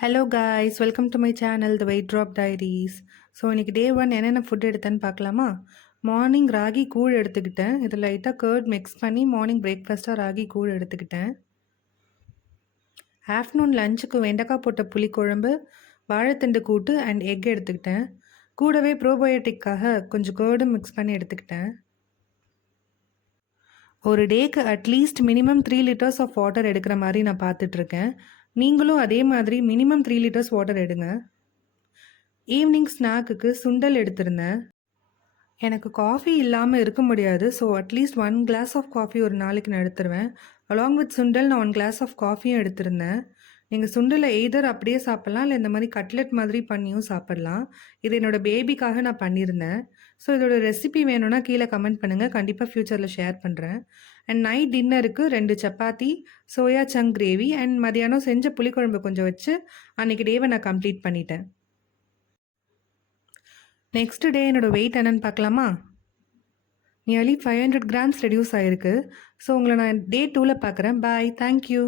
Hello guys, welcome to my channel the weight drop diaries. So இன்றைக்கி day 1 என்னென்ன food எடுத்தேன்னு பார்க்கலாமா? Morning ragi கூழ் எடுத்துக்கிட்டேன். இதில் லைட்டாக கர்ட் மிக்ஸ் பண்ணி மார்னிங் பிரேக்ஃபாஸ்ட்டாக ராகி கூழ் எடுத்துக்கிட்டேன். ஆஃப்டர்நூன் லஞ்சுக்கு வெண்டைக்காய் போட்ட புளிக்குழம்பு, வாழைத்தண்டு கூட்டு அண்ட் எக் எடுத்துக்கிட்டேன். கூடவே ப்ரோபயோட்டிக்காக கொஞ்சம் கர்டும் மிக்ஸ் பண்ணி எடுத்துக்கிட்டேன். ஒரு டேக்கு at least minimum 3 litres of water எடுக்கிற மாதிரி நான் பார்த்துட்ருக்கேன். நீங்களும் அதே மாதிரி மினிமம் 3 லிட்டர்ஸ் வாட்டர் எடுங்க. ஈவினிங் ஸ்நாக்குக்கு சுண்டல் எடுத்திருந்தேன். எனக்கு காஃபி இல்லாமல் இருக்க முடியாது. So at least 1 glass of coffee ஒரு நாளைக்கு நான் எடுத்துருவேன். அலாங் வித் சுண்டல் நான் 1 கிளாஸ் ஆஃப் காஃபியும் எடுத்திருந்தேன். நீங்கள் சுண்டலை எய்தர் அப்படியே சாப்பிட்லாம், இல்லை இந்த மாதிரி கட்லெட் மாதிரி பண்ணியும் சாப்பிட்லாம். இது என்னோடய பேபிக்காக நான் பண்ணியிருந்தேன். ஸோ இதோட ரெசிபி வேணும்னா கீழே கமெண்ட் பண்ணுங்கள், கண்டிப்பாக ஃப்யூச்சரில் ஷேர் பண்ணுறேன். அண்ட் நைட் டின்னருக்கு 2 chapati, soya chunk gravy and மதியானம் செஞ்ச புளிக்குழம்பு கொஞ்சம் வச்சு அன்றைக்கி டேவை நான் கம்ப்ளீட் பண்ணிட்டேன். நெக்ஸ்ட் டே என்னோடய வெயிட் என்னென்னு பார்க்கலாமா? நியர்லி 500 கிராம்ஸ் ரெடியூஸ் ஆகிருக்கு. ஸோ உங்களை நான் டே 2ல் பார்க்குறேன். பாய், தேங்க்யூ.